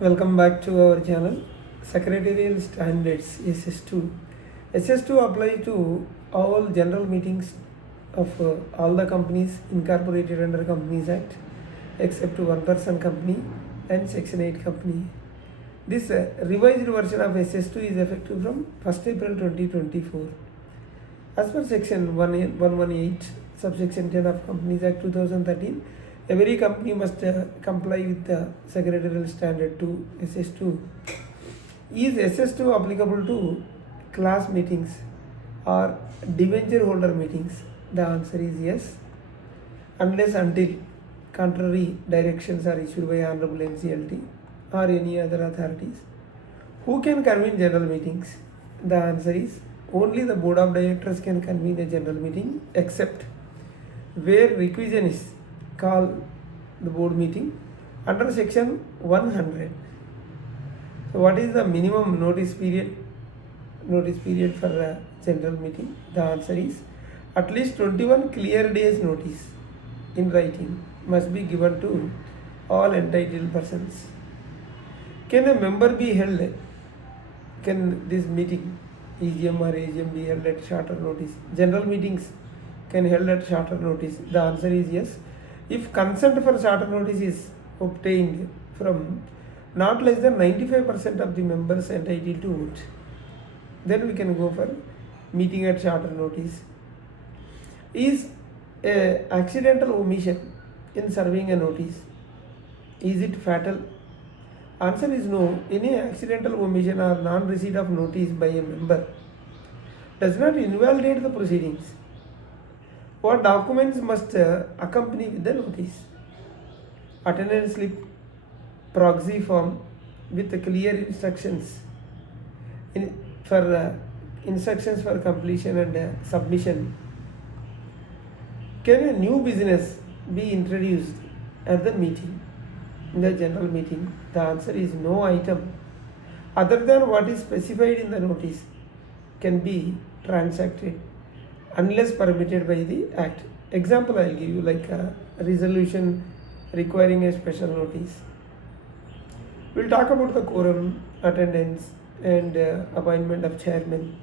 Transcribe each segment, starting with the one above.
Welcome back to our channel. Secretarial Standards SS-2. SS-2 apply to all general meetings of all the companies incorporated under Companies Act except one person company and Section 8 company. This revised version of SS-2 is effective from 1st April 2024. As per Section 118, subsection 10 of Companies Act 2013, every company must comply with the Secretarial Standard 2 SS-2. Is SS-2 applicable to class meetings or debenture holder meetings? The answer is yes, unless until contrary directions are issued by Honorable NCLT or any other authorities. Who can convene general meetings? The answer is only the board of directors can convene a general meeting, except where requisition is call the board meeting under section 100. So what is the minimum notice period for a general meeting? The answer is at least 21 clear days notice in writing must be given to all entitled persons. Can a member be held? Can this meeting EGM or AGM be held at shorter notice? General meetings can held at shorter notice. The answer is yes, if consent for shorter notice is obtained from not less than 95% of the members entitled to vote, then we can go for meeting at shorter notice. Is a accidental omission in serving a notice, is it fatal? Answer is no. Any accidental omission or non-receipt of notice by a member does not invalidate the proceedings. What documents must accompany with the notice? Attendance slip, proxy form with clear instructions for instructions for completion and submission. Can a new business be introduced at the meeting, in the general meeting? The answer is no item other than what is specified in the notice can be transacted unless permitted by the act. Example I will give you, like a resolution requiring a special notice. We will talk about the quorum, attendance and appointment of chairman.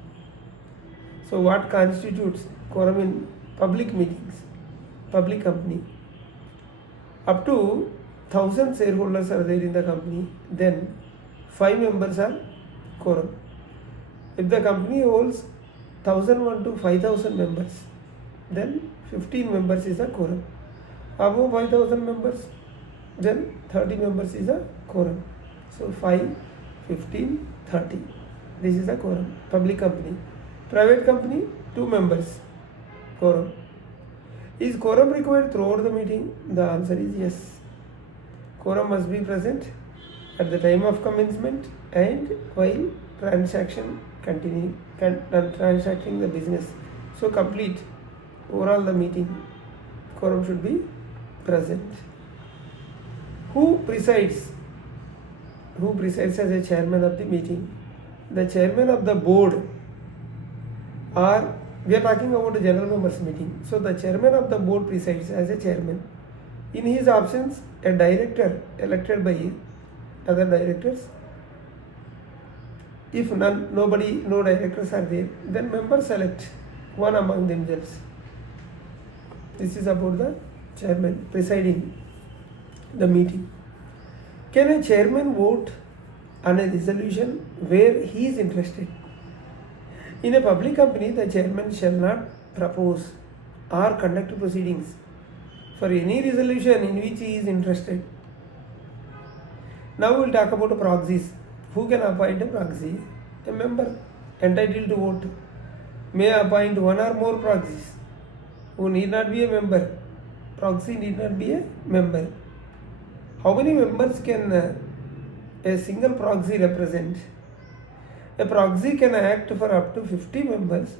So what constitutes quorum in public meetings, public company? Up to 1000 shareholders are there in the company, then 5 members are quorum. If the company holds 1001 to 5000 members, then 15 members is a quorum. Above 5000 members, then 30 members is a quorum. So 5, 15, 30. This is a quorum. Public company. Private company, 2 members. Quorum. Is quorum required throughout the meeting? The answer is yes. Quorum must be present at the time of commencement and while transacting the business. So complete overall the meeting, quorum should be present. Who presides as a chairman of the meeting? The chairman of the board, or we are talking about the general members meeting. So the chairman of the board presides as a chairman. In his absence, a director elected by other directors. If no directors are there, then members select one among themselves. This is about the chairman presiding the meeting. Can a chairman vote on a resolution where he is interested? In a public company, the chairman shall not propose or conduct proceedings for any resolution in which he is interested. Now we will talk about proxies. Who can appoint a proxy? A member entitled to vote may appoint one or more proxies who need not be a member. Proxy need not be a member. How many members can a single proxy represent? A proxy can act for up to 50 members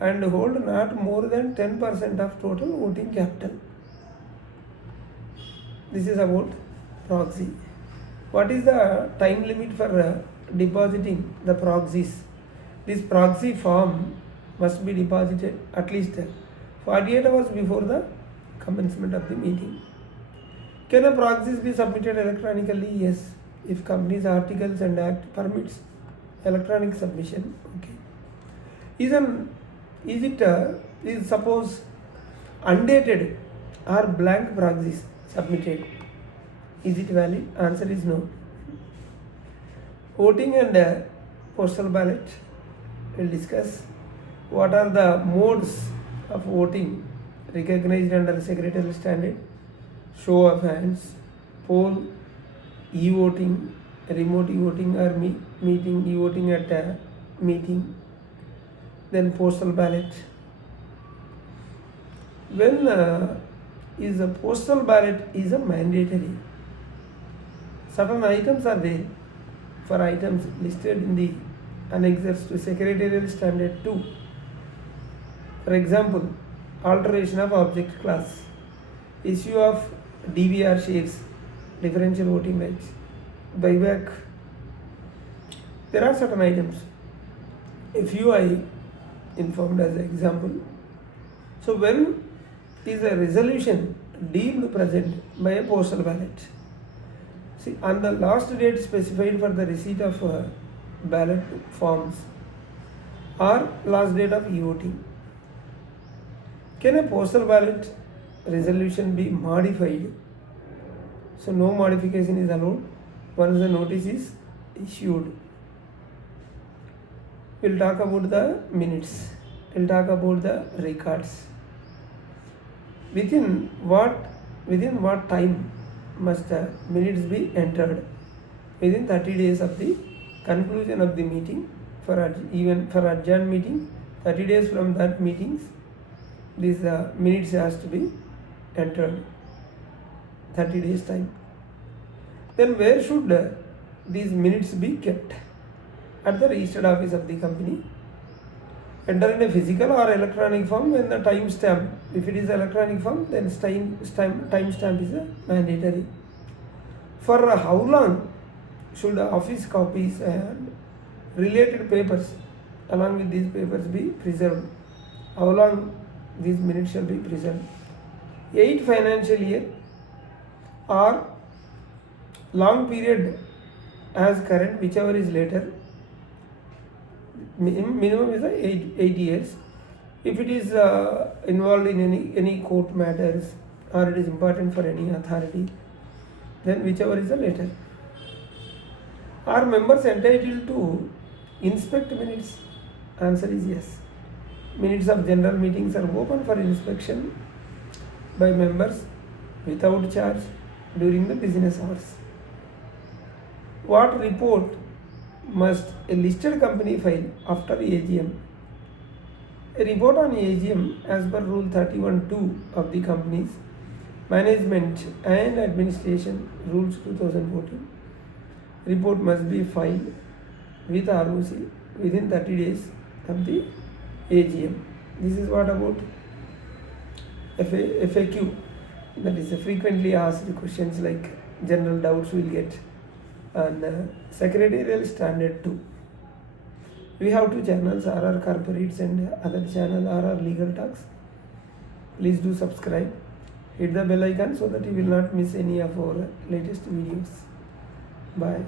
and hold not more than 10% of total voting capital. This is about proxy. What is the time limit for depositing the proxies? This proxy form must be deposited at least 48 hours before the commencement of the meeting. Can a proxies be submitted electronically? Yes. if company's articles and act permits electronic submission. Okay. Is suppose undated or blank proxies submitted, is it valid? Answer is no. Voting and postal ballot, we'll discuss. What are the modes of voting recognized under Secretarial Standard? Show of hands, poll, e-voting, remote e-voting or meeting e-voting at a meeting, then postal ballot. When is a postal ballot is a mandatory. Certain items are there. For items listed in the annexes to Secretarial Standard 2. For example, alteration of object class, issue of DVR shares, differential voting rights, buyback. There are certain items. A few I informed as an example. So when is a resolution deemed present by a postal ballot? See, on the last date specified for the receipt of ballot forms or last date of e-voting, can a postal ballot resolution be modified? So no modification is allowed once the notice is issued. We'll talk about the minutes. We'll talk about the records. Within what time must the minutes be entered? Within 30 days of the conclusion of the meeting. Even for adjourned meeting, 30 days from that meetings, these minutes has to be entered. 30 days time. Then where should these minutes be kept? At the registered office of the company. Enter in a physical or electronic form when the time stamp. If it is electronic form, then time stamp is mandatory. For how long should office copies and related papers along with these papers be preserved? How long these minutes shall be preserved? 8 financial year or long period as current, whichever is later. Minimum is 8 years. If it is involved in any court matters or it is important for any authority, then whichever is the later. Are members entitled to inspect minutes? Answer is yes. Minutes of general meetings are open for inspection by members without charge during the business hours. What report must a listed company file after AGM? A report on AGM as per Rule 31(2) of the Company's Management and Administration Rules 2014. Report must be filed with ROC within 30 days of the AGM. This is what about FAQ, that is frequently asked questions, like general doubts will get on Secretarial Standard 2. We have 2 channels, RR Corporates and other channel RR Legal Talks. Please do subscribe, hit the bell icon so that you will not miss any of our latest videos. Bye.